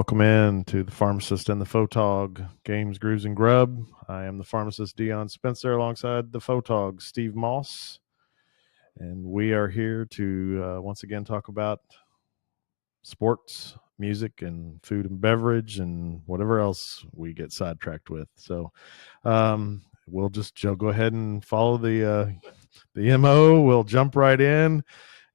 Welcome in to the Pharmacist and the Photog Games, Grooves, and Grub. I am the Pharmacist, Dion Spencer, alongside the Photog, Steve Moss. And we are here to once again talk about sports, music, and food and beverage, and whatever else we get sidetracked with. So we'll just go ahead and follow the MO. We'll jump right in.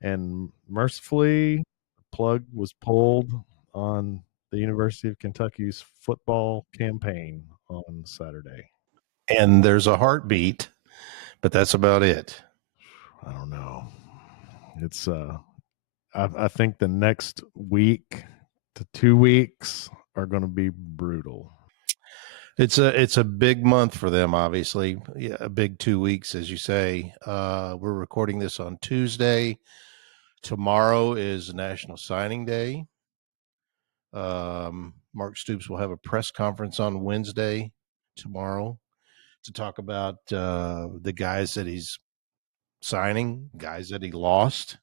And mercifully, the plug was pulled on the University of Kentucky's football campaign on Saturday. And there's a heartbeat, but that's about it. I don't know. It's I think the next week to 2 weeks are going to be brutal. It's a big month for them, obviously. Yeah, a big 2 weeks, as you say. We're recording this on Tuesday. Tomorrow is National Signing Day. Mark Stoops will have a press conference on Wednesday, tomorrow, to talk about the guys that he's signing, guys that he lost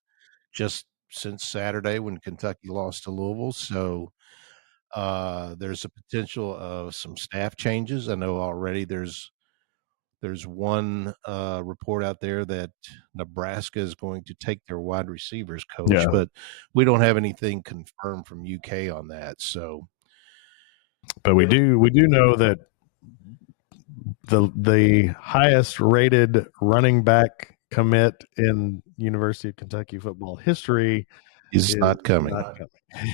just since Saturday when Kentucky lost to Louisville. So there's a potential of some staff changes. I know already there's one report out there that Nebraska is going to take their wide receivers coach, but we don't have anything confirmed from UK on that. So, but we do know that the highest rated running back commit in University of Kentucky football history is not coming.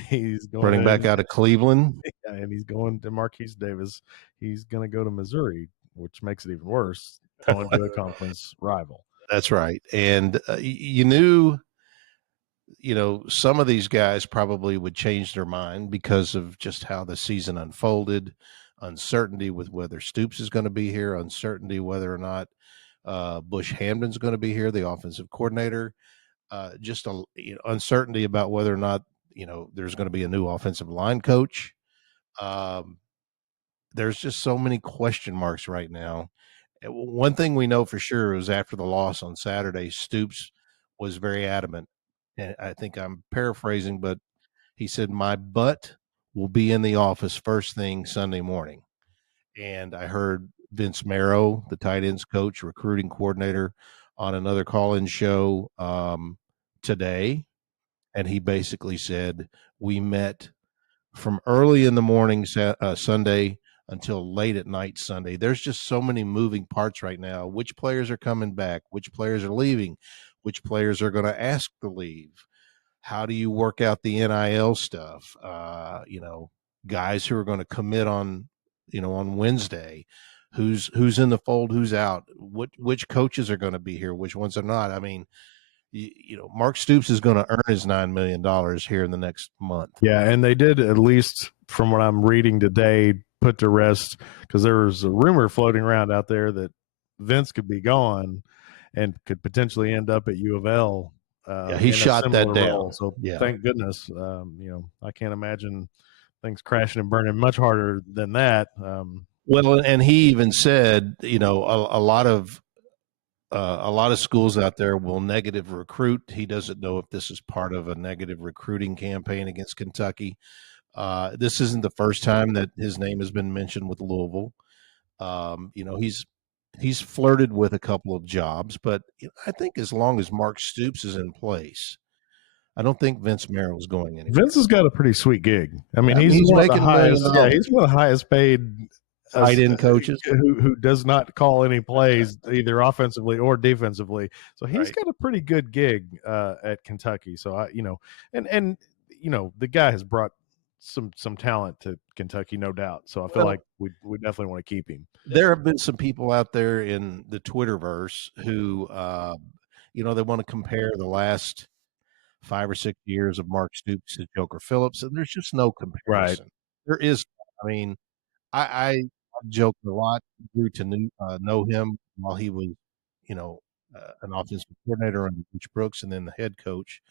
He's going running back out of Cleveland, and he's going to Marquise Davis. He's going to go to Missouri, which makes it even worse, going to a conference rival. That's right. And you knew, some of these guys probably would change their mind because of just how the season unfolded, uncertainty with whether Stoops is going to be here, uncertainty whether or not Bush Hamden's going to be here, the offensive coordinator, just uncertainty about whether or not, there's going to be a new offensive line coach. There's just so many question marks right now. One thing we know for sure is after the loss on Saturday, Stoops was very adamant. And I think I'm paraphrasing, but he said, my butt will be in the office first thing Sunday morning. And I heard Vince Marrow, the tight ends coach, recruiting coordinator, on another call-in show today. And he basically said, we met from early in the morning Sunday until late at night Sunday. There's just so many moving parts right now. Which players are coming back? Which players are leaving? Which players are going to ask to leave? How do you work out the NIL stuff? Guys who are going to commit on Wednesday. Who's in the fold? Who's out? Which coaches are going to be here? Which ones are not? I mean, Mark Stoops is going to earn his $9 million here in the next month. Yeah, and they did, at least from what I'm reading today, put to rest, because there was a rumor floating around out there that Vince could be gone and could potentially end up at U of L. He shot that down. Role. So thank goodness. I can't imagine things crashing and burning much harder than that. Well, and he even said, a lot of schools out there will negative recruit. He doesn't know if this is part of a negative recruiting campaign against Kentucky. This isn't the first time that his name has been mentioned with Louisville. He's flirted with a couple of jobs, but I think as long as Mark Stoops is in place, I don't think Vince Marrow is going anywhere. Vince has got a pretty sweet gig. I mean, he's one of the highest. Yeah, he's one of the highest paid tight end coaches who does not call any plays either offensively or defensively. So he's got a pretty good gig at Kentucky. So the guy has brought some talent to Kentucky, no doubt. So I feel like we definitely want to keep him. There have been some people out there in the Twitterverse who they want to compare the last 5 or 6 years of Mark Stoops to Joker Phillips, and there's just no comparison. Right. There is. I mean, I joked a lot. Grew to know him while he was, an offensive coordinator under Coach Brooks and then the head coach.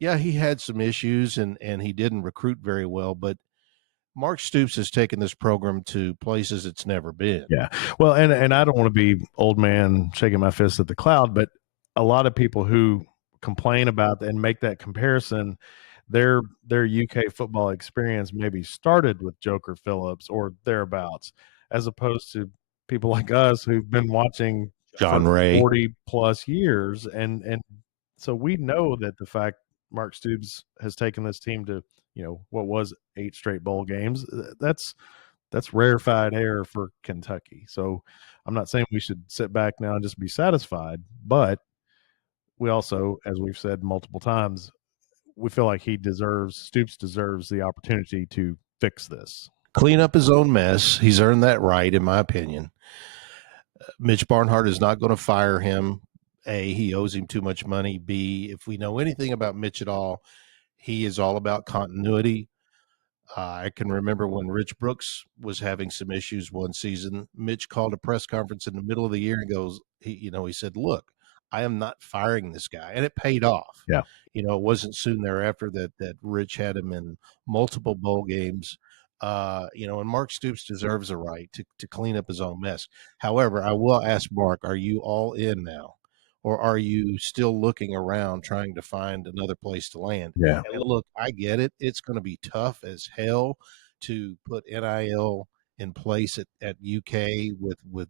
Yeah, he had some issues and he didn't recruit very well, but Mark Stoops has taken this program to places it's never been. Yeah. Well, and I don't want to be old man shaking my fist at the cloud, but a lot of people who complain about and make that comparison, their UK football experience maybe started with Joker Phillips or thereabouts, as opposed to people like us who've been watching John for Ray. 40 plus years, and so we know that the fact Mark Stoops has taken this team to, what was 8 straight bowl games, that's rarefied air for Kentucky. So I'm not saying we should sit back now and just be satisfied, but we also, as we've said multiple times, we feel like Stoops deserves the opportunity to fix this. Clean up his own mess. He's earned that right, in my opinion. Mitch Barnhart is not going to fire him. A, he owes him too much money. B, if we know anything about Mitch at all, he is all about continuity. I can remember when Rich Brooks was having some issues one season. Mitch called a press conference in the middle of the year and goes, he said, "Look, I am not firing this guy," and it paid off. Yeah. It wasn't soon thereafter that Rich had him in multiple bowl games. And Mark Stoops deserves a right to clean up his own mess. However, I will ask Mark, are you all in now? Or are you still looking around trying to find another place to land? Yeah. And look, I get it. It's going to be tough as hell to put NIL in place at UK with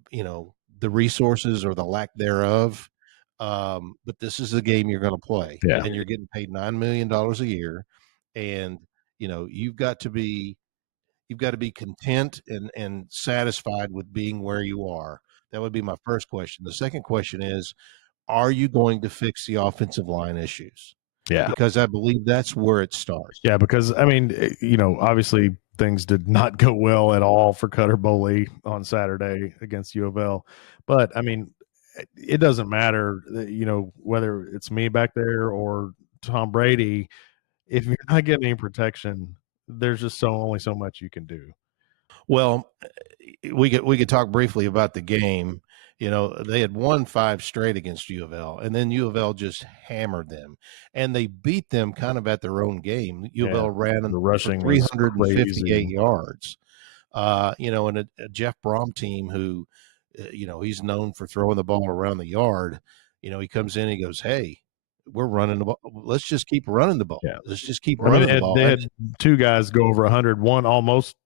the resources or the lack thereof. But this is the game you're going to play, Yeah. and you're getting paid $9 million a year, and you've got to be content and satisfied with being where you are. That would be my first question. The second question is, are you going to fix the offensive line issues? Yeah. Because I believe that's where it starts. Yeah, because I mean, obviously things did not go well at all for Cutter Boley on Saturday against U of L. But I mean, it doesn't matter, whether it's me back there or Tom Brady. If you're not getting any protection, there's just only so much you can do. Well, we could talk briefly about the game. They had won 5 straight against U of L, and then U of L just hammered them, and they beat them kind of at their own game. U of L ran the rushing for was 358 crazy. yards. And a Jeff Brom team who, he's known for throwing the ball around the yard. He comes in and he goes, "Hey, we're running the ball. Let's just keep running the ball. Yeah. Let's just keep running the ball." They had 2 guys go over 100, one almost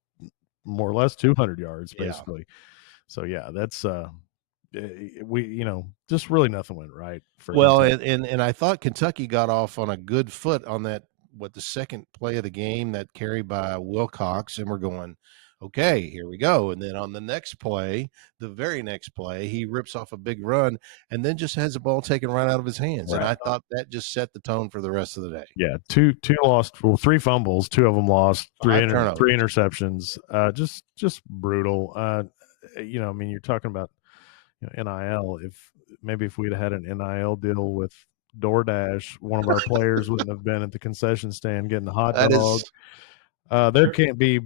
more or less 200 yards, basically. Yeah. So yeah, that's just really nothing went right for Well, Kentucky. and I thought Kentucky got off on a good foot on that, the second play of the game, that carry by Wilcox, and we're going, okay, here we go. And then on the next play, the very next play, he rips off a big run and then just has the ball taken right out of his hands. Right. And I thought that just set the tone for the rest of the day. Yeah, two lost, 3 fumbles, 2 of them lost, 3 interceptions. Just brutal. I mean, you're talking about NIL. If we'd had an NIL deal with DoorDash, one of our players wouldn't have been at the concession stand getting a hot dog. There can't be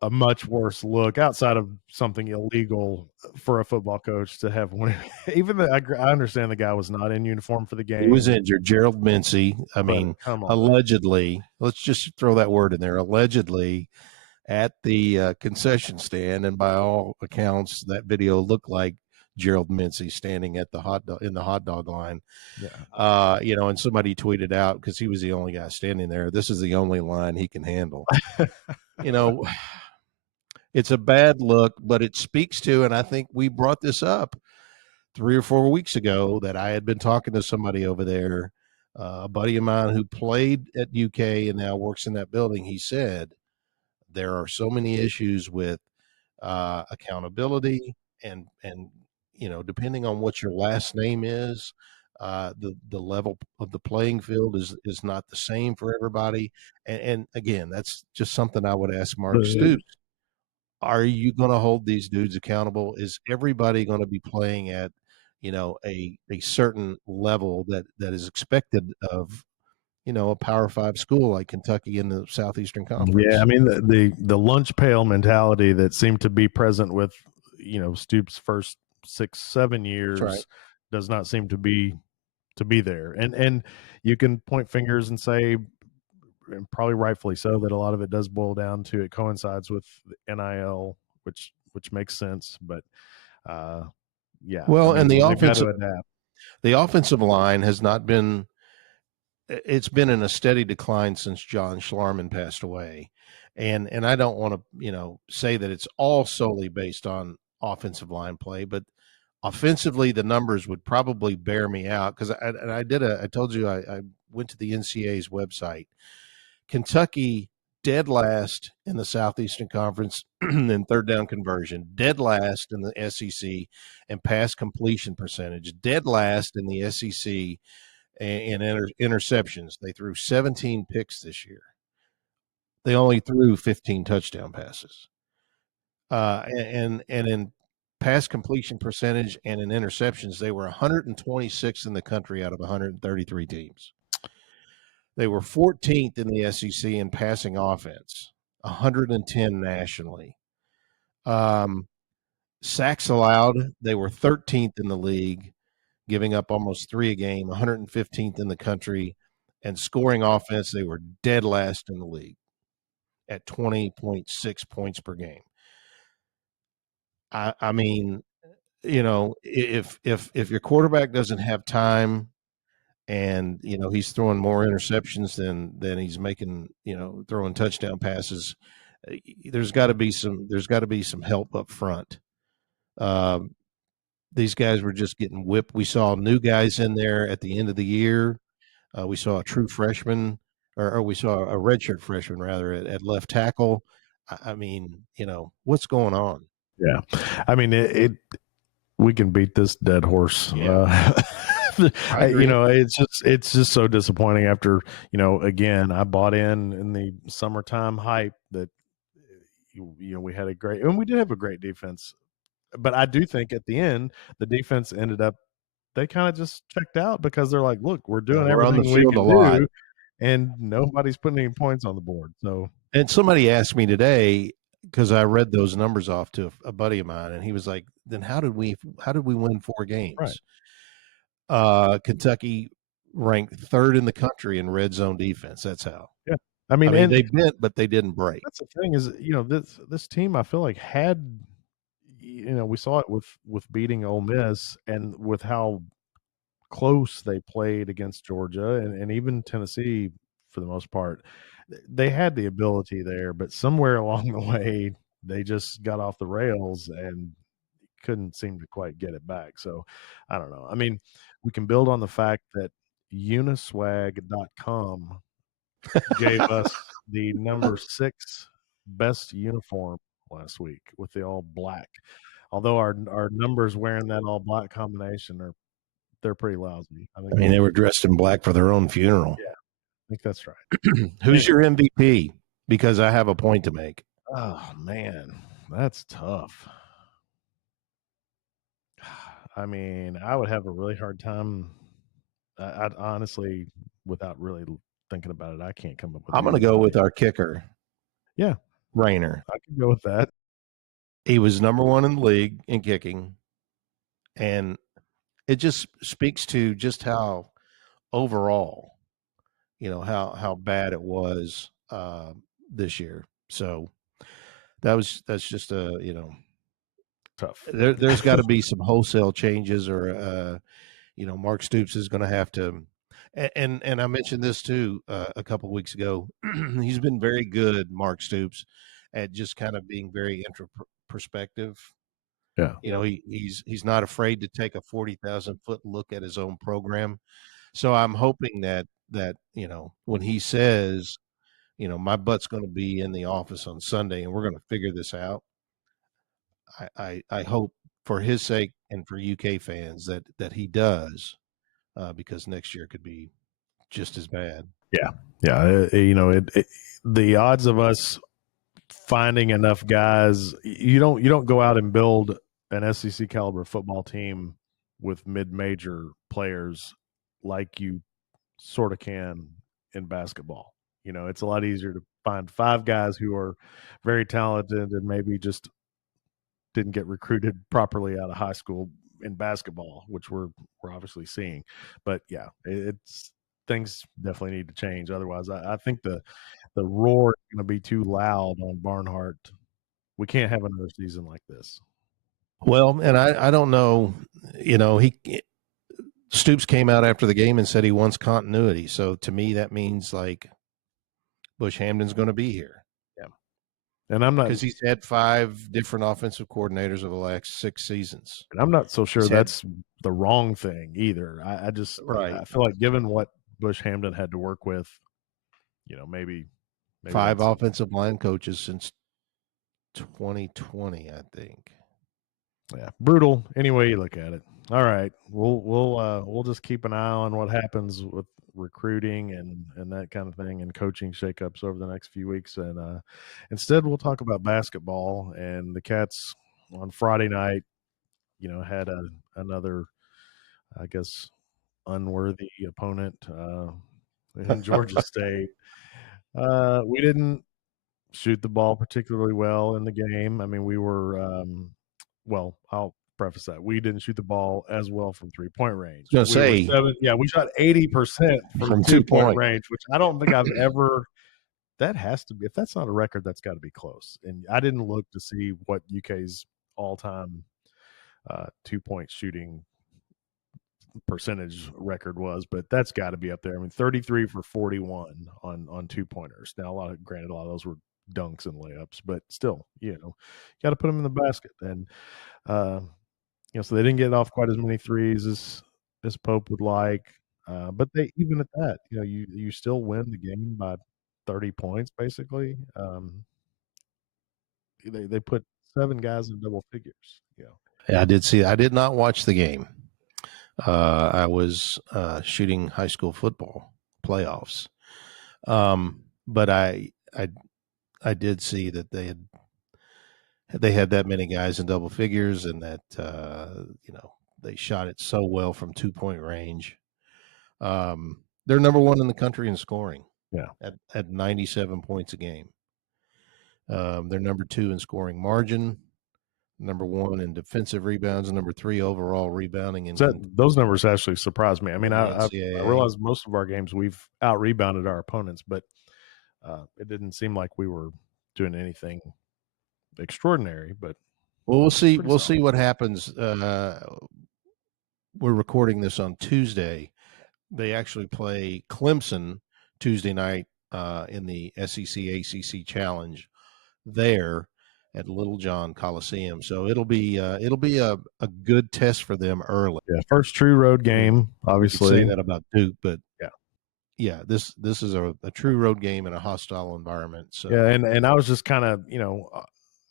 a much worse look outside of something illegal for a football coach to have one. Even though I understand the guy was not in uniform for the game. He was injured. Gerald Mincy. I mean, allegedly, let's just throw that word in there, allegedly, at the concession stand, and by all accounts, that video looked like Gerald Mincy standing at the in the hot dog line. Yeah. And somebody tweeted out, because he was the only guy standing there, "This is the only line he can handle." It's a bad look, but it speaks to, and I think we brought this up 3 or 4 weeks ago, that I had been talking to somebody over there, a buddy of mine who played at UK and now works in that building. He said there are so many issues with accountability, and depending on what your last name is, the level of the playing field is not the same for everybody. And again, that's just something I would ask Mark Stoops. Are you going to hold these dudes accountable? Is everybody going to be playing at a certain level that is expected of a Power 5 school like Kentucky in the Southeastern Conference? Yeah, I mean, the lunch pail mentality that seemed to be present with Stoops' first 6-7 years does not seem to be there. And you can point fingers and say, and probably rightfully so, that a lot of it does boil down to it coincides with NIL, which makes sense. But yeah, well, and the offensive line has not been it's been in a steady decline since John Schlarman passed away. And I don't want to, say that it's all solely based on offensive line play, but offensively, the numbers would probably bear me out because I told you I went to the NCAA's website. Kentucky dead last in the Southeastern Conference in third down conversion, dead last in the SEC and pass completion percentage, dead last in the SEC in interceptions. They threw 17 picks this year. They only threw 15 touchdown passes. And in pass completion percentage and in interceptions, they were 126th in the country out of 133 teams. They were 14th in the SEC in passing offense, 110 nationally. Sacks allowed, they were 13th in the league, giving up almost 3 a game, 115th in the country. And scoring offense, they were dead last in the league at 20.6 points per game. I mean, if your quarterback doesn't have time and he's throwing more interceptions than he's making, throwing touchdown passes, there's got to be some help up front. These guys were just getting whipped. We saw new guys in there at the end of the year. We saw a true freshman, or we saw a redshirt freshman rather at left tackle. I mean, what's going on? Yeah, I mean we can beat this dead horse. Yeah. It's just so disappointing after, again, I bought in the summertime hype that, we had we did have a great defense, but I do think at the end, the defense they kind of just checked out because they're like, look, we're doing We're on the everything we field can a lot. do and nobody's putting any points on the board. So, and somebody asked me today, because I read those numbers off to a buddy of mine, and he was like, then how did we win 4 games? Right. Kentucky ranked 3rd in the country in red zone defense. That's how. Yeah. I mean, they bent, but they didn't break. That's the thing is, this team, I feel like had, we saw it with beating Ole Miss and with how close they played against Georgia and even Tennessee for the most part. They had the ability there, but somewhere along the way, they just got off the rails and couldn't seem to quite get it back. So I don't know. I mean, we can build on the fact that uniswag.com gave us the number 6 best uniform last week with the all black. Although our numbers wearing that all black combination they're pretty lousy. I mean, they were dressed in black for their own funeral. Yeah, I think that's right. Who's your MVP? Because I have a point to make. Oh man, that's tough. I mean, I would have a really hard time. I'd honestly, without really thinking about it, I can't come up with. I'm going to go with our kicker. Yeah, Rayner. I can go with that. He was number 1 in the league in kicking, and it just speaks to just how overall, how bad it was this year. So that's just tough. There's got to be some wholesale changes, or Mark Stoops is going to have to. And I mentioned this too a couple of weeks ago. He's been very good, Mark Stoops, at just kind of being very introspective. Yeah. He's not afraid to take a 40,000 foot look at his own program. So I'm hoping that when he says, my butt's going to be in the office on Sunday and we're going to figure this out, I hope for his sake and for UK fans that he does, because next year could be just as bad. Yeah. The odds of us finding enough guys, you don't go out and build an SEC caliber football team with mid-major players like you sort of can in basketball. It's a lot easier to find 5 guys who are very talented and maybe just didn't get recruited properly out of high school in basketball, which we're obviously seeing. But yeah, it's things definitely need to change. Otherwise, I think the roar is going to be too loud on Barnhart. We can't have another season like this. Well, and I don't know, Stoops came out after the game and said he wants continuity. So to me, that means like Bush Hamden's going to be here. Yeah. And I'm not because he's had 5 different offensive coordinators over the last 6 seasons. and I'm not so sure He's had that's the wrong thing either. I just right I feel like given what Bush Hamden had to work with, maybe 5 that's offensive line coaches since 2020, I think. yeah, brutal. Any way you look at it. All right, we'll just keep an eye on what happens with recruiting and that kind of thing and coaching shakeups over the next few weeks. And instead, we'll talk about basketball and the Cats on Friday night. Had another, I guess, unworthy opponent in Georgia State. We didn't shoot the ball particularly well in the game. I mean, we were well, I'll preface that. We didn't shoot the ball as well from 3-point range. I was We were going to say we shot 80% from from 2-point 2-point. range, which I don't think I've ever that has to be if that's not a record, that's got to be close. And I didn't look to see what UK's all-time 2-point shooting percentage record was, but that's got to be up there. I mean, 33 for 41 on 2-pointers. Now, granted, a lot of those were dunks and layups, but still, got to put them in the basket. And so they didn't get off quite as many threes as Pope would like. But they even at that, you still win the game by 30 points basically. They put 7 guys in double figures. Yeah, I did see. I did not watch the game. I was shooting high school football playoffs, but I did see that they had that many guys in double figures, and that they shot it so well from 2-point range. They're number 1 in the country in scoring. Yeah, at 97 points a game. They're number 2 in scoring margin, number 1 in defensive rebounds, and number 3 overall rebounding. Those numbers actually surprised me. I mean, I NCAA. realized most of our games we've out rebounded our opponents, but it didn't seem like we were doing anything extraordinary. But Well, we'll see. pretty We'll solid. see what happens. We're recording this on Tuesday. They actually play Clemson Tuesday night in the SEC-ACC Challenge there at Little John Coliseum. So it'll be a good test for them early. Yeah, first true road game, obviously. Say that about Duke, but Yeah. yeah, this is a true road game in a hostile environment. So Yeah, and I was just kind of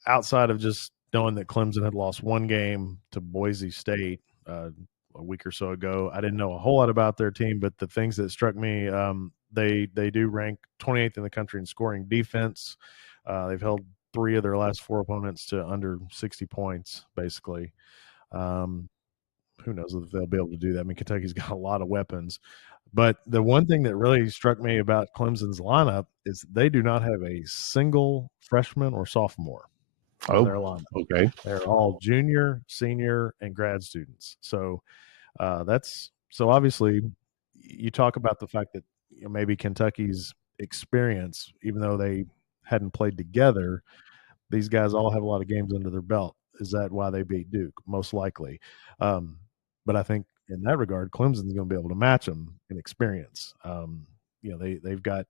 outside of just knowing that Clemson had lost one game to Boise State a week or so ago, I didn't know a whole lot about their team. But the things that struck me, they do rank 28th in the country in scoring defense. They've held 3 of their last 4 opponents to under 60 points, basically. Who knows if they'll be able to do that? I mean, Kentucky's got a lot of weapons. But the one thing that really struck me about Clemson's lineup is they do not have a single freshman or sophomore on their lineup. Okay. They're all junior, senior, and grad students. So so obviously you talk about the fact that maybe Kentucky's experience, even though they hadn't played together, these guys all have a lot of games under their belt. Is that why they beat Duke? Most likely. But I think in that regard, Clemson's going to be able to match them in experience. They've got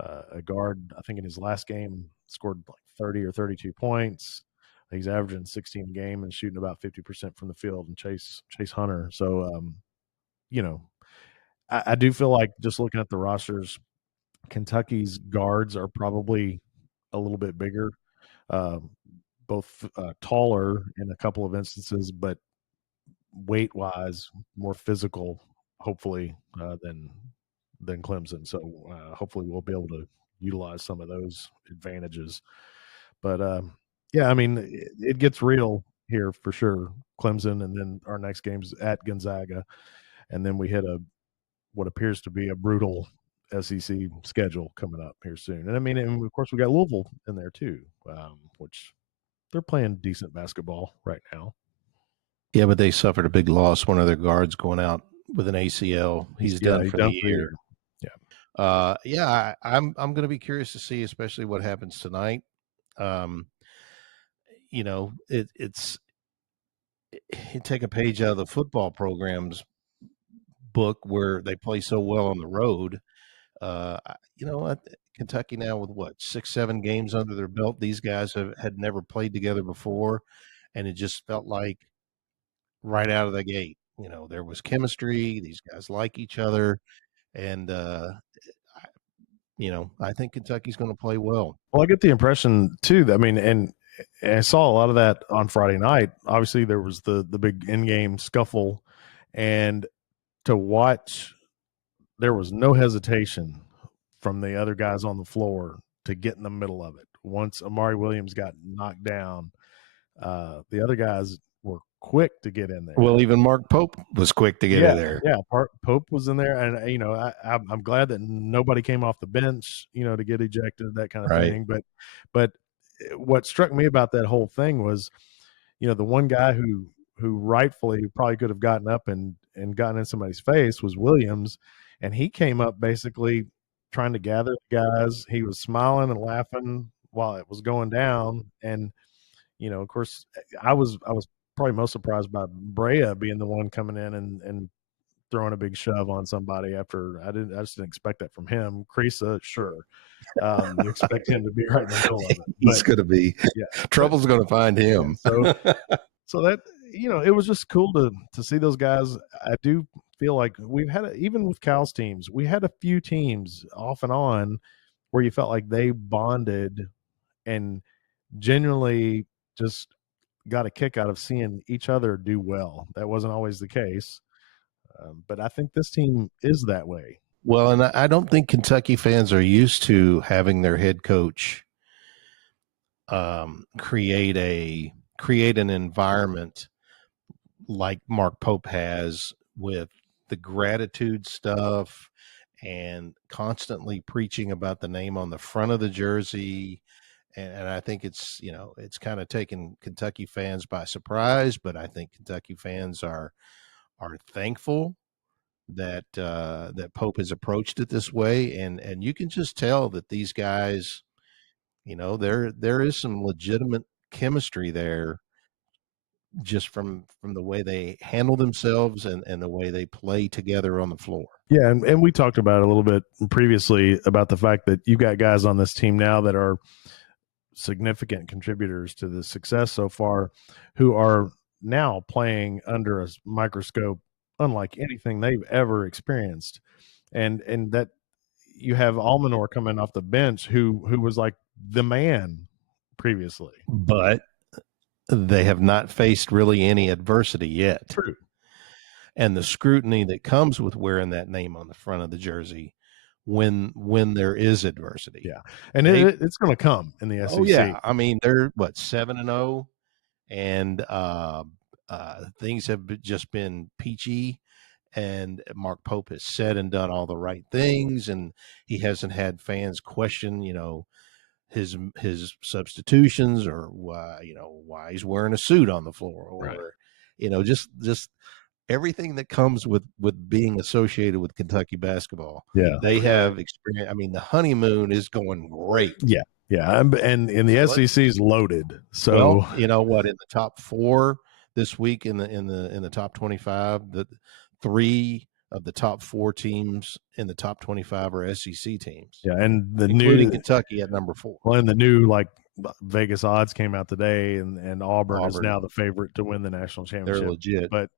a guard, I think in his last game, scored like 30 or 32 points. He's averaging 16 a game and shooting about 50% from the field, and Chase Hunter. So, I do feel like just looking at the rosters, Kentucky's guards are probably a little bit bigger, both taller in a couple of instances, but weight wise more physical, hopefully, than Clemson. So hopefully we'll be able to utilize some of those advantages. But yeah, I mean, it gets real here for sure. Clemson, and then our next game's at Gonzaga, and then we hit what appears to be a brutal SEC schedule coming up here soon. And I mean, and of course we got Louisville in there too, which they're playing decent basketball right now. Yeah, but they suffered a big loss. One of their guards going out with an ACL. He's done for the year. Yeah. I'm going to be curious to see, especially what happens tonight. It's you take a page out of the football program's book where they play so well on the road. Kentucky now with what 6-7 games under their belt, these guys had never played together before, and it just felt like right out of the gate, there was chemistry. These guys like each other, and I think Kentucky's going to play well. Well, I get the impression too. I mean, and I saw a lot of that on Friday night. Obviously, there was the big in-game scuffle, and to watch, there was no hesitation from the other guys on the floor to get in the middle of it. Once Amari Williams got knocked down, the other guys were quick to get in there. Well, even Mark Pope was quick to get in there. Yeah, Pope was in there, and I'm glad that nobody came off the bench, to get ejected, that kind of thing. But what struck me about that whole thing was, the one guy who rightfully probably could have gotten up and gotten in somebody's face was Williams, and he came up basically trying to gather the guys. He was smiling and laughing while it was going down, and of course, I was probably most surprised by Brea being the one coming in and throwing a big shove on somebody after I just didn't expect that from him. Creasa, sure. You expect him to be right in the middle of it. He's going to be, trouble's going to find him. Yeah, so that, it was just cool to see those guys. I do feel like we've had, even with Cal's teams, we had a few teams off and on where you felt like they bonded and genuinely just got a kick out of seeing each other do well. That wasn't always the case. But I think this team is that way. Well, and I don't think Kentucky fans are used to having their head coach create an environment like Mark Pope has, with the gratitude stuff and constantly preaching about the name on the front of the jersey. And I think it's kind of taken Kentucky fans by surprise, but I think Kentucky fans are thankful that Pope has approached it this way, and you can just tell that these guys, there is some legitimate chemistry there, just from the way they handle themselves and the way they play together on the floor. Yeah, and we talked about it a little bit previously about the fact that you've got guys on this team now that are significant contributors to the success so far, who are now playing under a microscope unlike anything they've ever experienced, and that you have Almanor coming off the bench who was like the man previously, but they have not faced really any adversity yet. True. And the scrutiny that comes with wearing that name on the front of the jersey when there is adversity. Yeah. And it's going to come in the SEC. Oh, yeah. I mean, they're 7-0, and things have just been peachy, and Mark Pope has said and done all the right things, and he hasn't had fans question, his substitutions, or why he's wearing a suit on the floor, or right. Just everything that comes with being associated with Kentucky basketball. Yeah, they have experience. I mean, the honeymoon is going great. Yeah, and the SEC is loaded. So, well, you know what? In the top 4 this week, in the top 25, the 3 of the top 4 teams in the top 25 are SEC teams. Yeah, and including Kentucky at number 4. Well, and the new Vegas odds came out today, and Auburn is now the favorite to win the national championship. They're legit, but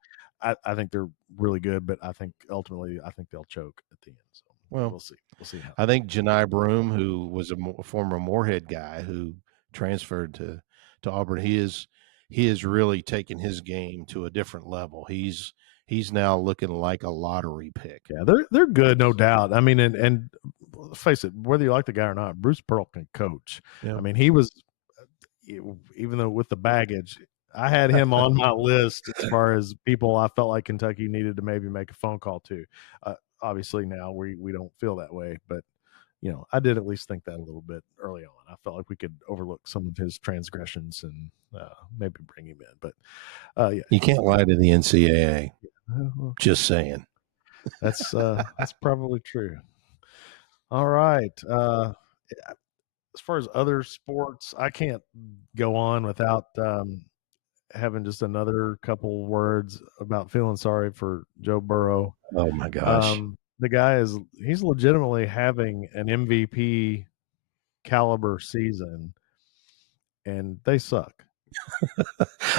I think they're really good. But I think ultimately, they'll choke at the end. So we'll see. We'll see. I think Janai Broom, who was a former Moorhead guy who transferred to Auburn, he is really taken his game to a different level. He's now looking like a lottery pick. Yeah, they're good, no doubt. I mean, and let's face it, whether you like the guy or not, Bruce Pearl can coach. Yeah. I mean, he was, even though with the baggage, I had him on my list as far as people I felt like Kentucky needed to maybe make a phone call to. Obviously now we don't feel that way, but I did at least think that a little bit early on. I felt like we could overlook some of his transgressions and maybe bring him in. But yeah, you can't lie to the NCAA. Just saying. That's probably true. All right. As far as other sports, I can't go on without having just another couple words about feeling sorry for Joe Burrow. Oh my gosh. The guy he's legitimately having an MVP caliber season, and they suck.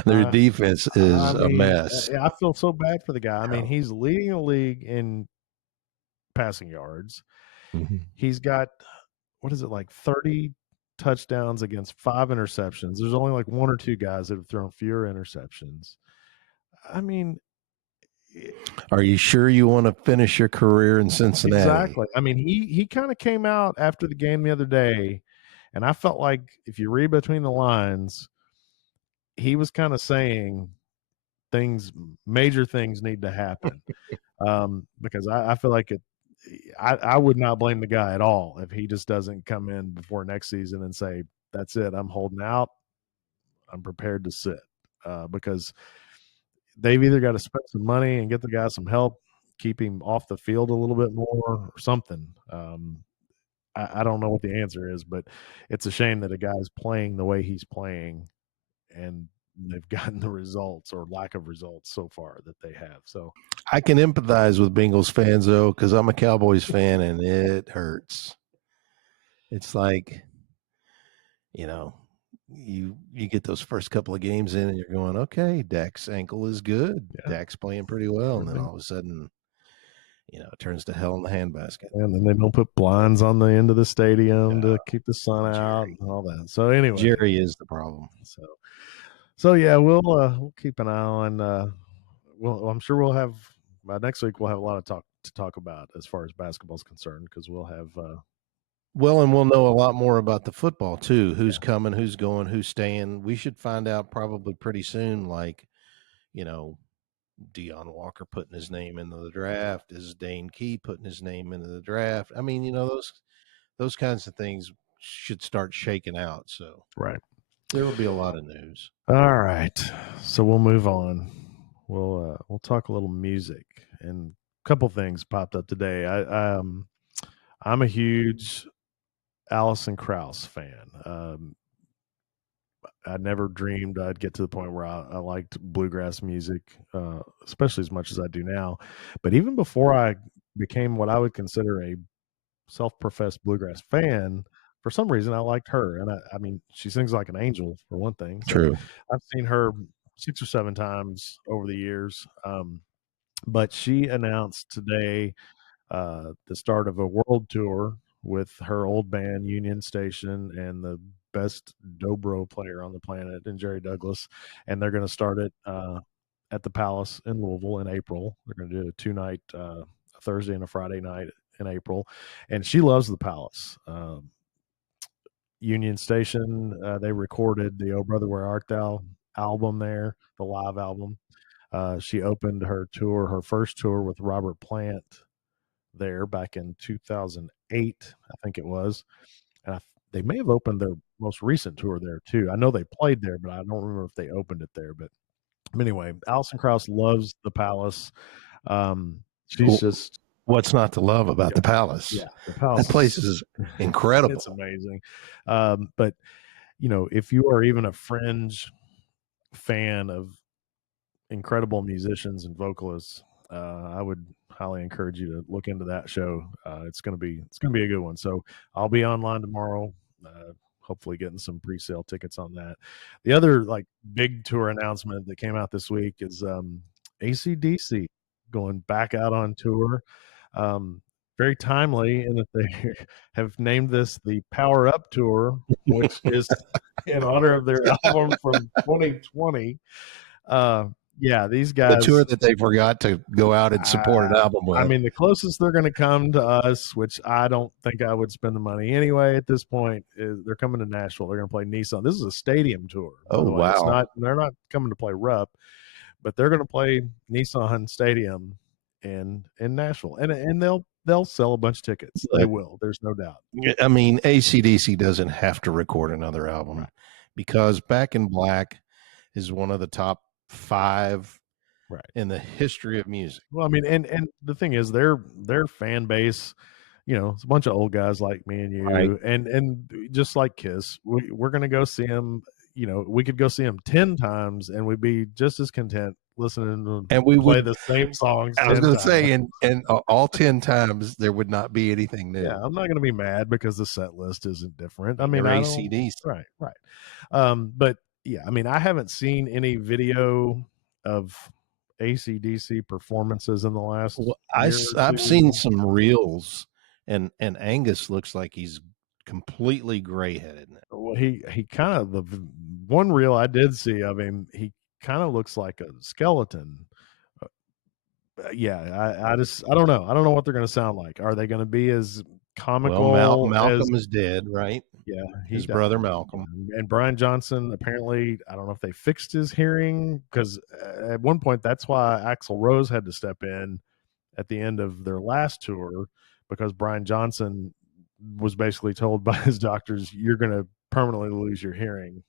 Their defense is a mess. I feel so bad for the guy. I mean, Yeah. he's leading the league in passing yards. Mhm. He's got, what is it, like 30 touchdowns against 5 interceptions. There's only like 1 or 2 guys that have thrown fewer interceptions. I mean, Are you sure you want to finish your career in Cincinnati? exactly. I mean, he kind of came out after the game the other day, and I felt like if you read between the lines, he was kind of saying major things need to happen. Because I feel like I would not blame the guy at all if he just doesn't come in before next season and say, that's it, I'm holding out, I'm prepared to sit. Because they've either got to spend some money and get the guy some help, keep him off the field a little bit more, or something. I don't know what the answer is, but it's a shame that a guy's playing the way he's playing, and they've gotten the results or lack of results so far that they have. So I can empathize with Bengals fans though, because I'm a Cowboys fan and it hurts. It's like, you get those first couple of games in and you're going, okay, Dak's ankle is good. Yeah. Dak's playing pretty well. And then all of a sudden, it turns to hell in the handbasket. And then they don't put blinds on the end of the stadium to keep the sun out and all that. So anyway, Jerry is the problem. So yeah, we'll keep an eye on. I'm sure we'll have by next week. We'll have a lot of talk about as far as basketball is concerned, because we'll have. Well, and we'll know a lot more about the football too. Who's coming, who's going, who's staying. We should find out probably pretty soon. Like, Dion Walker putting his name into the draft. Is Dane Key putting his name into the draft? I mean, those kinds of things should start shaking out. So right, there will be a lot of news. All right, so we'll move on. We'll talk a little music, and a couple things popped up today. I'm a huge Alison Krauss fan. I never dreamed I'd get to the point where I liked bluegrass music, especially as much as I do now. But even before I became what I would consider a self-professed bluegrass fan, for some reason I liked her. And I mean, she sings like an angel for one thing. So True. I've seen her 6 or 7 times over the years. But she announced today the start of a world tour with her old band Union Station and the best dobro player on the planet and Jerry Douglas, and they're going to start it at the Palace in Louisville in April. They're going to do a 2-night, a Thursday and a Friday night in April, and she loves the Palace. Union Station, they recorded the "Oh Brother Where Art Thou" album there, the live album. She opened her tour, her first tour, with Robert Plant there back in 2008, I think it was. And they may have opened their most recent tour there too. I know they played there, but I don't remember if they opened it there. But anyway, Alison Krauss loves the Palace. She's just What's not to love about the Palace? Yeah, the Palace. That place is incredible. It's amazing. But if you are even a fringe fan of incredible musicians and vocalists, I would highly encourage you to look into that show. It's gonna be a good one. So I'll be online tomorrow, hopefully getting some pre-sale tickets on that. The other big tour announcement that came out this week is AC/DC going back out on tour. Very timely in that they have named this the Power Up Tour, which is in honor of their album from 2020. These guys, the tour that they forgot to go out and support an album with. I mean, the closest they're going to come to us, which I don't think I would spend the money anyway at this point, is they're coming to Nashville. They're going to play Nissan. This is a stadium tour. Oh, wow. They're not coming to play Rupp, but they're going to play Nissan Stadium in Nashville, and they'll sell a bunch of tickets. They will. There's no doubt. I mean, AC/DC doesn't have to record another album because Back in Black is one of the top 5 in the history of music. Well, I mean, and the thing is, their fan base, it's a bunch of old guys like me and you, and just like Kiss, we're going to go see them, we could go see him 10 times and we'd be just as content listening to And we play would. the same songs I was 10 going to times. say, and all 10 times there would not be anything new. Yeah, I'm not going to be mad because the set list isn't different. I And mean, they're I don't. ACDC. Right. But yeah, I mean, I haven't seen any video of AC/DC performances in the last Well, year or I've two. seen some reels, and Angus looks like he's completely gray headed now. Well, he kind of, the one reel I did see of him, he kind of looks like a skeleton. Yeah, I don't know. I don't know what they're going to sound like. Are they going to be as comical Well, as? Malcolm is dead, right? Yeah, he His died. brother Malcolm. And Brian Johnson, apparently, I don't know if they fixed his hearing, because at one point that's why Axl Rose had to step in at the end of their last tour, because Brian Johnson was basically told by his doctors, you're going to permanently lose your hearing.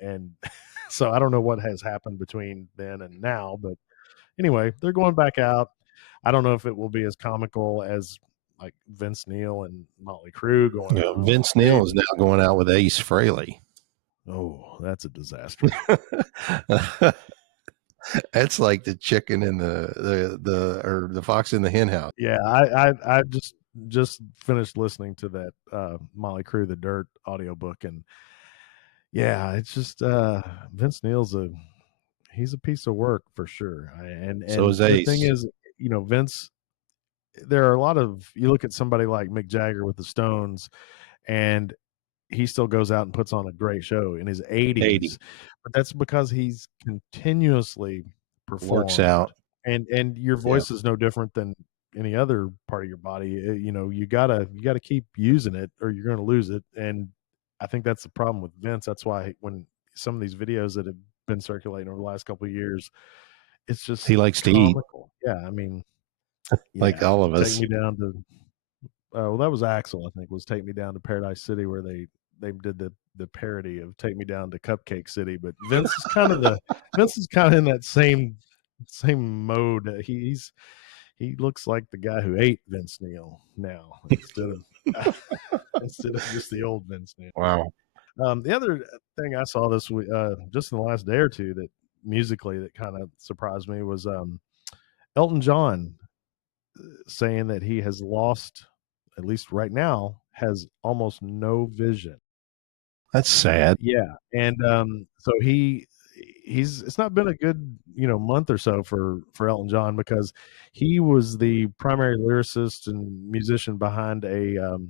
And so I don't know what has happened between then and now, but anyway, they're going back out. I don't know if it will be as comical as like Vince Neil and Motley Crue going out. Vince Neil is now going out with Ace Frehley. Oh, that's a disaster. That's like the chicken in or the fox in the hen house. Yeah, I just finished listening to that Motley Crue The Dirt audiobook, and yeah, it's just Vince Neil's he's a piece of work for sure. And So is the Ace. thing is, Vince, there are a lot of, you look at somebody like Mick Jagger with the Stones, and he still goes out and puts on a great show in his 80s, but that's because he's continuously performed. Works out. And your voice is no different than any other part of your body. You gotta keep using it or you're gonna lose it. And I think that's the problem with Vince. That's why when some of these videos that have been circulating over the last couple of years, it's just he likes comical. to eat. Yeah, I mean, like all of us. Take me down to well, that was Axl, I think, was Take Me Down to Paradise City, where they did the parody of Take Me Down to Cupcake City. But Vince is kind of in that same mode. He looks like the guy who ate Vince Neil now instead of just the old Vince Neil. Wow. The other thing I saw this week, just in the last day or two, that musically that kind of surprised me was Elton John saying that he has lost, at least right now, has almost no vision. That's sad. Yeah, and so it's not been a good month or so for Elton John, because he was the primary lyricist and musician behind a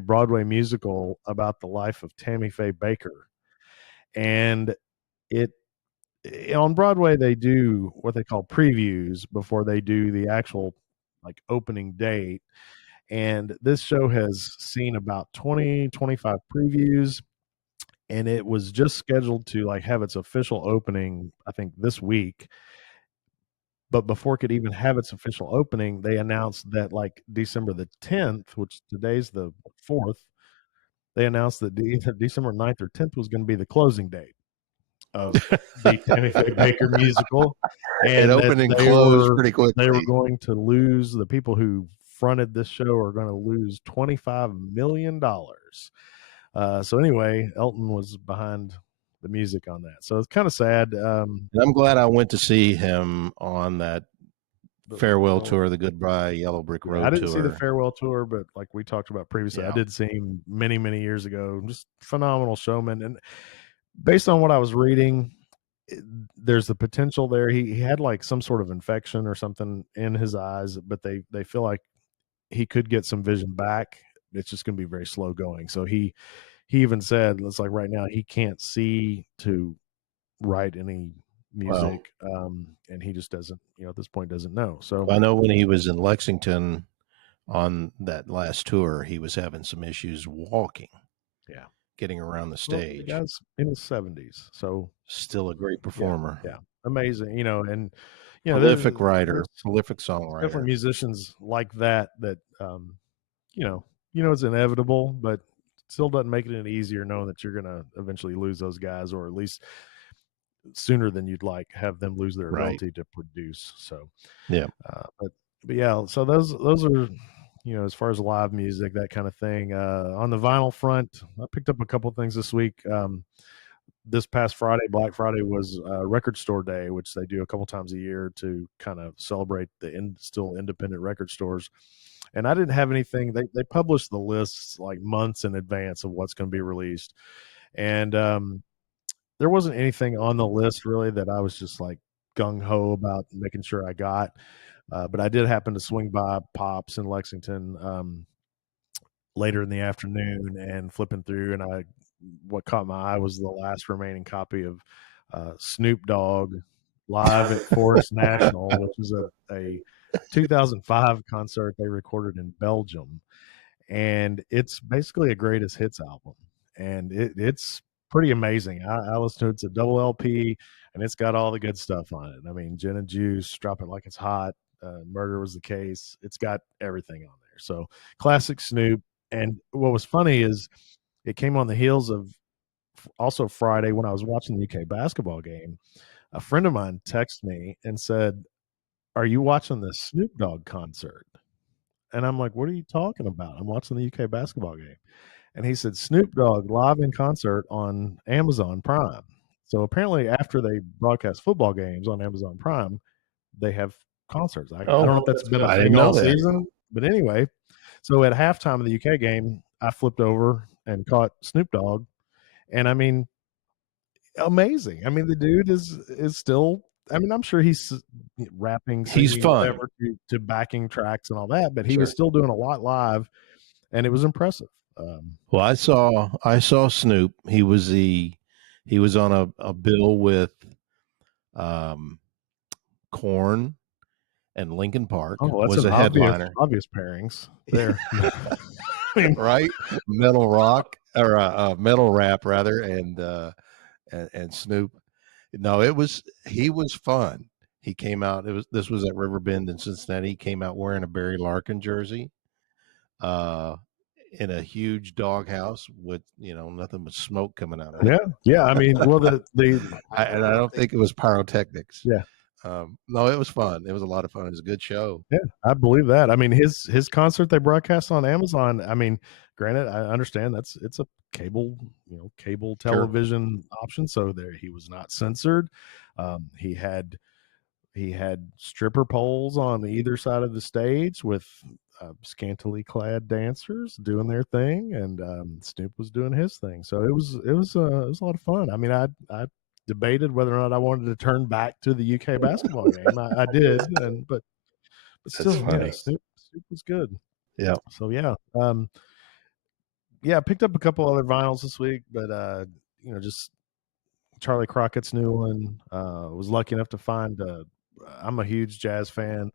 Broadway musical about the life of Tammy Faye Baker, and on Broadway they do what they call previews before they do the actual like opening date. And this show has seen about 20-25 previews, and it was just scheduled to like have its official opening, I think, this week. But before it could even have its official opening, they announced that like December the 10th, which today's the 4th, they announced that either December 9th or 10th was going to be the closing date of the Tammy Faye Baker musical. And it opened and closed pretty quickly. They were going to lose, the people who fronted this show are going to lose $25 million. So anyway, Elton was behind the music on that. So it's kind of sad. And I'm glad I went to see him on that farewell tour, the Goodbye Yellow Brick Road tour. I didn't see the farewell tour, but like we talked about previously, I did see him many, many years ago. Just phenomenal showman. And based on what I was reading, there's the potential there. He had like some sort of infection or something in his eyes, but they feel like he could get some vision back. It's just going to be very slow going. So he even said, it's like right now he can't see to write any music. And he just doesn't, at this point doesn't know. So I know when he was in Lexington on that last tour, he was having some issues walking. Yeah. Getting around the stage. Well, the guy's in his 70s, so still a great performer. Yeah, amazing. And prolific writer, prolific songwriter. Definitely musicians like that. It's inevitable, but still doesn't make it any easier knowing that you're going to eventually lose those guys, or at least sooner than you'd like, have them lose their ability to produce. So yeah, but yeah, so those are. As far as live music, that kind of thing. On the vinyl front, I picked up a couple things this week. this past Friday, Black Friday, was Record Store Day, which they do a couple times a year to kind of celebrate the still independent record stores. And I didn't have anything. They published the lists like months in advance of what's going to be released, and there wasn't anything on the list really that I was just like gung ho about making sure I got. But I did happen to swing by Pops in Lexington later in the afternoon and flipping through, and what caught my eye was the last remaining copy of Snoop Dogg live at Forest National, which is a 2005 concert they recorded in Belgium, and it's basically a greatest hits album, and it's pretty amazing. I listened to it. It's a double LP, and it's got all the good stuff on it. I mean, Gin and Juice, Drop It Like It's Hot, Murder Was the Case. It's got everything on there. So classic Snoop. And what was funny is it came on the heels of also Friday when I was watching the UK basketball game. A friend of mine texted me and said, "Are you watching the Snoop Dogg concert?" And I'm like, "What are you talking about? I'm watching the UK basketball game." And he said, "Snoop Dogg live in concert on Amazon Prime." So apparently, after they broadcast football games on Amazon Prime, they have concerts. I don't know if that's been a I thing didn't know all that. season, but anyway. So at halftime of the UK game, I flipped over and caught Snoop Dogg, and I mean, amazing. I mean, the dude is still. I mean, I'm sure he's rapping, He's singing, fun. whatever to backing tracks and all that, but he Sure. was still doing a lot live, and it was impressive. Well, I saw Snoop. He was on a bill with Korn and Linkin Park. Oh, that's Was an a headliner. obvious pairings there. I mean, Right? Metal rock or metal rap rather, and Snoop. No, he was fun. He came out. This was at Riverbend in Cincinnati. He came out wearing a Barry Larkin jersey, uh, in a huge doghouse with nothing but smoke coming out of it. yeah. I mean, well, And I don't think it was pyrotechnics. yeah, No, it was fun. It was a lot of fun. It was a good show. yeah, I believe that. I mean, his concert they broadcast on Amazon. I mean, granted, I understand it's a cable Sure. television option, so there he was not censored. Um, he had he had stripper poles on either side of the stage with scantily clad dancers doing their thing, and Snoop was doing his thing. So it was a lot of fun. I mean, I debated whether or not I wanted to turn back to the UK basketball game. I did, but That's still, yeah, funny. Snoop was good. Yeah. So yeah, I picked up a couple other vinyls this week, but just Charlie Crockett's new one. Was lucky enough to find. I'm a huge jazz fan,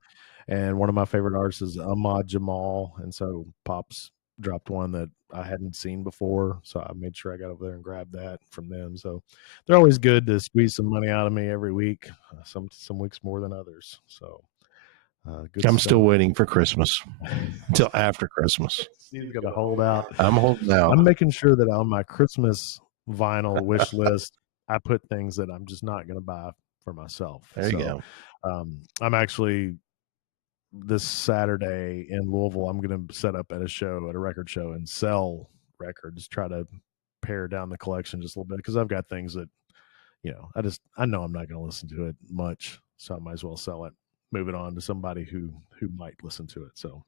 and one of my favorite artists is Ahmad Jamal, and so Pops dropped one that I hadn't seen before, so I made sure I got over there and grabbed that from them. So they're always good to squeeze some money out of me every week. Some weeks more than others. So good. I'm stuff. still waiting for Christmas until after Christmas. Steve's gonna hold out. I'm holding out. I'm making sure that on my Christmas vinyl wish list, I put things that I'm just not going to buy for myself. There you go. I'm actually this Saturday in Louisville. I'm going to set up at a record show, and sell records. Try to pare down the collection just a little bit because I've got things that I know I'm not going to listen to it much, so I might as well sell it, move it on to somebody who might listen to it. So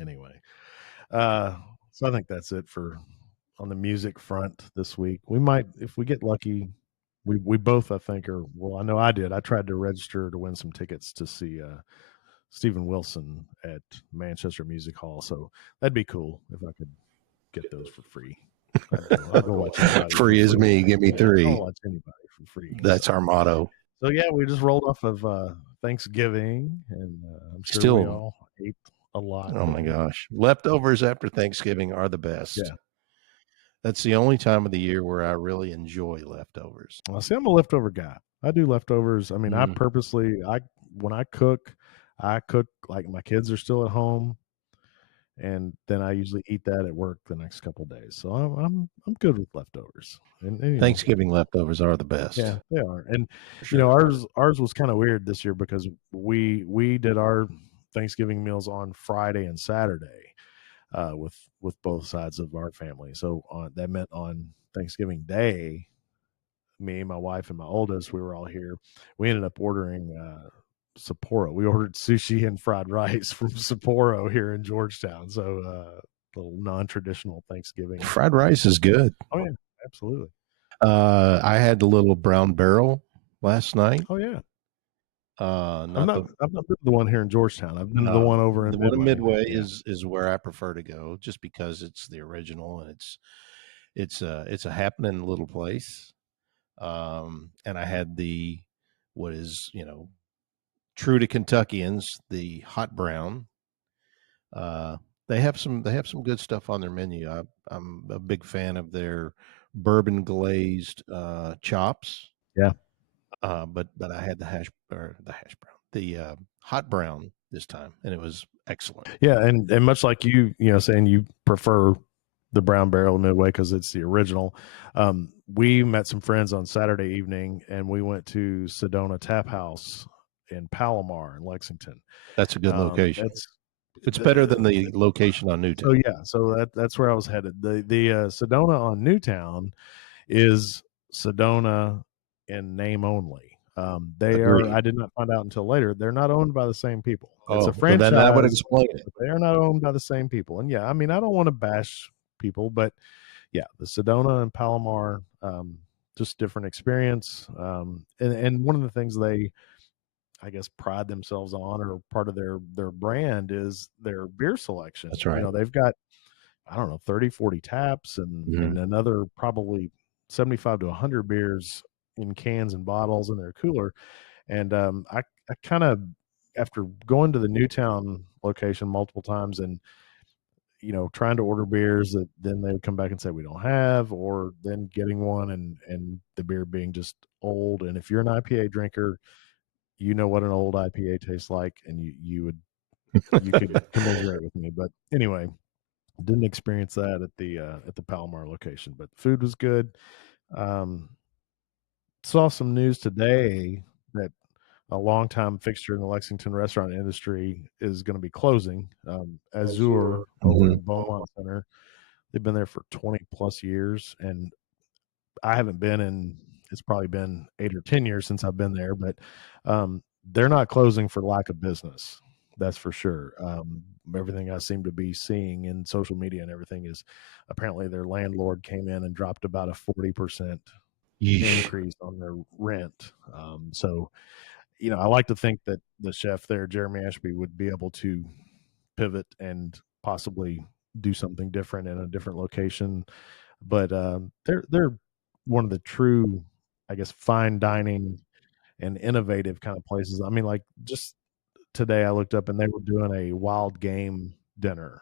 anyway, so I think that's it for on the music front this week. We might, if we get lucky, we both I think are. Well, I know I did. I tried to register to win some tickets to see Stephen Wilson at Manchester Music Hall. So that'd be cool if I could get those for free. I'll go watch anybody Free as me. Give me three. I'll watch anybody for free. That's our motto. So yeah, we just rolled off of Thanksgiving, and I'm sure Still- we all ate a lot. Oh my gosh. Leftovers after Thanksgiving are the best. Yeah. That's the only time of the year where I really enjoy leftovers. Well, see, I'm a leftover guy. I do leftovers. I mean, I purposely, when I cook like my kids are still at home, and then I usually eat that at work the next couple of days. So I'm good with leftovers. And Thanksgiving leftovers are the best. Yeah, they are. And Sure. ours was kind of weird this year because we did our Thanksgiving meals on Friday and Saturday, with both sides of our family. So that meant on Thanksgiving Day, me, my wife, and my oldest, we were all here. We ended up ordering Sapporo. We ordered sushi and fried rice from Sapporo here in Georgetown. So little non-traditional Thanksgiving. Fried rice is good. Oh yeah, absolutely. I had the little brown barrel last night. Oh yeah. Not I've not been to the one here in Georgetown. I've been to the one over in the one in Midway. Midway is where I prefer to go, just because it's the original and it's a happening little place. And I had what is true to Kentuckians, the hot brown. They have some good stuff on their menu. I'm a big fan of their bourbon glazed chops. Yeah. But I had the hash brown, the hot brown this time, and it was excellent. Yeah, and much like you saying you prefer the brown barrel Midway because it's the original. We met some friends on Saturday evening, and we went to Sedona Tap House in Palomar in Lexington. That's a good location. It's better than the location on Newtown. So yeah, so that's where I was headed. The Sedona on Newtown is Sedona in name only. They Agreed. are. I did not find out until later. They're not owned by the same people. It's a Well, franchise. then that would explain it. They are not owned by the same people. And yeah, I mean, I don't want to bash people, but yeah, the Sedona and Palomar, just different experience. And one of the things they, I guess, pride themselves on, or part of their brand, is their beer selection. That's right. They've got, I don't know, 30, 40 taps and another probably 75 to 100 beers in cans and bottles in their cooler. And I kind of, after going to the Newtown location multiple times and trying to order beers that then they would come back and say we don't have, or then getting one and the beer being just old. And if you're an IPA drinker, you know what an old IPA tastes like, and you could commiserate with me. But anyway, didn't experience that at the Palomar location, but food was good. Saw some news today that a longtime fixture in the Lexington restaurant industry is going to be closing. Azure over in Beaumont Center. They've been there for 20 plus years, and I haven't been in. It's probably been 8 or 10 years since I've been there, but they're not closing for lack of business. That's for sure. Everything I seem to be seeing in social media and everything is apparently their landlord came in and dropped about a 40% increase on their rent. So, I like to think that the chef there, Jeremy Ashby, would be able to pivot and possibly do something different in a different location. But they're one of the true, I guess, fine dining and innovative kind of places. I mean, like just today I looked up and they were doing a wild game dinner.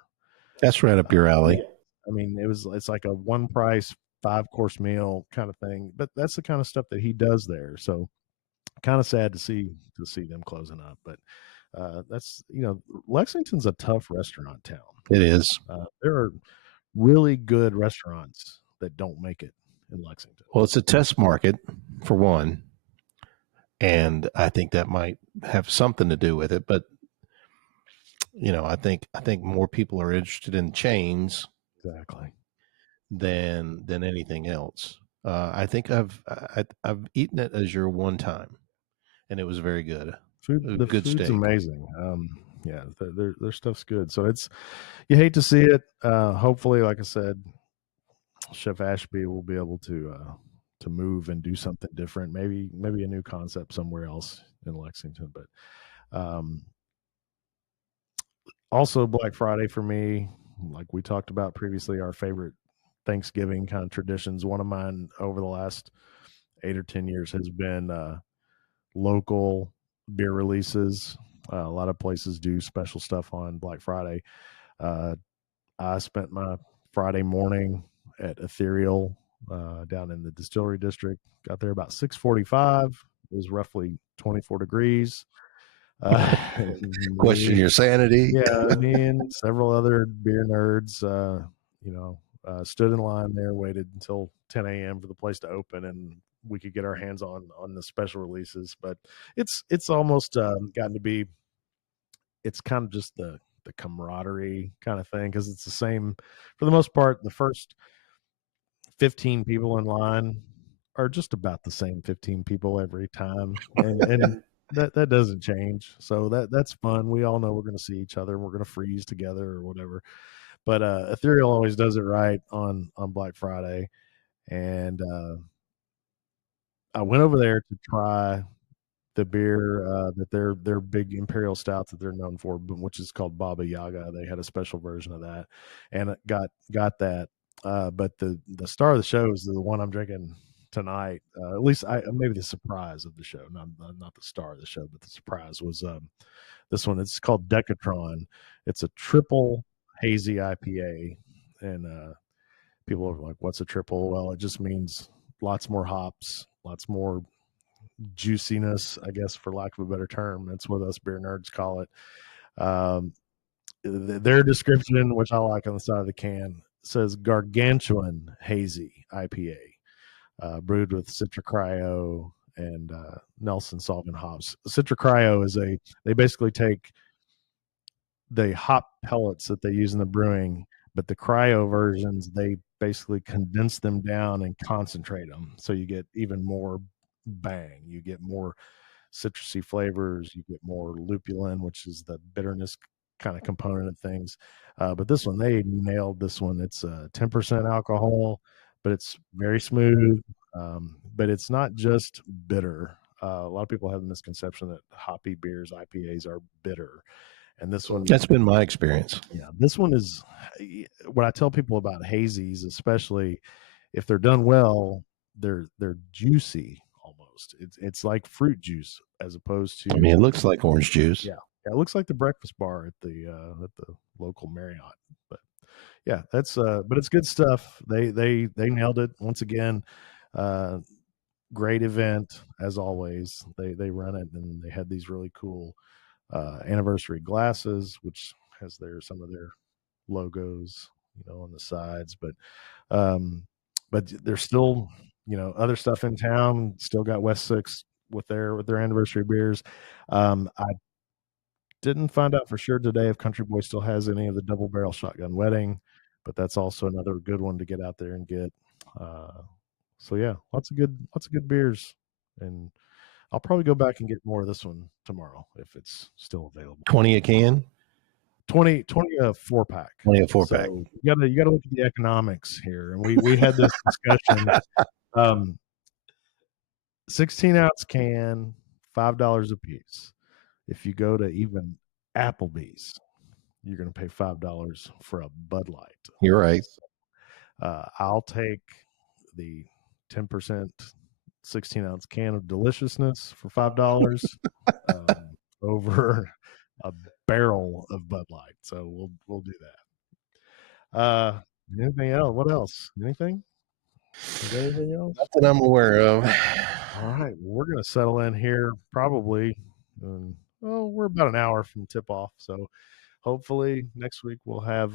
That's right up your alley. I mean, it's like a one price 5-course meal kind of thing, but that's the kind of stuff that he does there. So kind of sad to see them closing up, but that's Lexington's a tough restaurant town. It is. There are really good restaurants that don't make it in Lexington. Well, it's a test market for one, and I think that might have something to do with it. But I think more people are interested in chains Exactly. than anything else. I think I've eaten it as your one time, and it was very good. The good food's steak. amazing. Yeah, their stuff's good. So you hate to see it. Hopefully, like I said, Chef Ashby will be able to move and do something different. Maybe a new concept somewhere else in Lexington. But also Black Friday for me, like we talked about previously, our favorite Thanksgiving kind of traditions. One of mine over the last 8 or 10 years has been local beer releases. A lot of places do special stuff on Black Friday. I spent my Friday morning at Ethereal down in the Distillery District. Got there about 6:45. It was roughly 24 degrees. Question your sanity. Yeah, me and several other beer nerds, stood in line there, waited until 10 a.m. for the place to open, and we could get our hands on the special releases. But it's almost gotten to be, it's kind of just the camaraderie kind of thing, because it's the same for the most part. The first 15 people in line are just about the same 15 people every time, and that doesn't change. So that's fun. We all know we're going to see each other. We're going to freeze together or whatever. But Ethereal always does it right on Black Friday, and I went over there to try the beer that their big imperial stout that they're known for, which is called Baba Yaga. They had a special version of that, and it got that. But the star of the show is the one I'm drinking tonight. At least maybe the surprise of the show, not the star of the show, but the surprise was this one. It's called Decatron. It's a triple hazy IPA, and people are like, "What's a triple?" Well, it just means lots more hops, lots more juiciness, I guess, for lack of a better term. That's what us beer nerds call it. Their description, which I like on the side of the can, says gargantuan hazy IPA, brewed with Citra Cryo and Nelson Sauvin hops. Citra Cryo is they basically take the hop pellets that they use in the brewing, but the cryo versions, they basically condense them down and concentrate them. So you get even more bang. You get more citrusy flavors. You get more lupulin, which is the bitterness kind of component of things. But this one, they nailed this one. It's 10% alcohol, but it's very smooth. But it's not just bitter. A lot of people have the misconception that hoppy beers, IPAs, are bitter. And this one, That's been my experience. yeah, this one is what I tell people about hazies, especially if they're done well, they're juicy almost. It's like fruit juice as opposed to. I mean, it looks like orange juice. Yeah, it looks like the breakfast bar at the local Marriott. But yeah, that's but it's good stuff. They nailed it once again. Great event as always. They run it, and they had these really cool anniversary glasses, which has some of their logos, on the sides. But there's still, other stuff in town. Still got West Six with their anniversary beers. I didn't find out for sure today if Country Boy still has any of the double barrel shotgun wedding, but that's also another good one to get out there and get. So yeah, lots of good beers, and I'll probably go back and get more of this one tomorrow if it's still available. 20 a can. 20 a 4-pack. 20 a 4-pack. So you gotta look at the economics here, and we had this discussion. 16-ounce can, $5 a piece. If you go to even Applebee's, you're going to pay $5 for a Bud Light. You're right. I'll take the 10% 16-ounce can of deliciousness for $5 over a barrel of Bud Light. So we'll do that. Anything else? What else? Anything? Is there anything else? Not that I'm aware of. All right. Well, we're going to settle in here probably. We're about an hour from tip off. So hopefully next week we'll have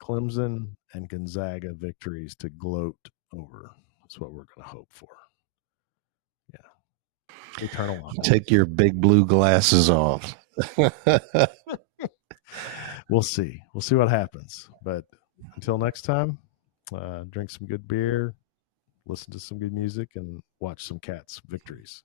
Clemson and Gonzaga victories to gloat over. That's what we're going to hope for. Yeah. Eternal honor. Take your big blue glasses off. We'll see. We'll see what happens. But until next time, drink some good beer, listen to some good music, and watch some Cats victories.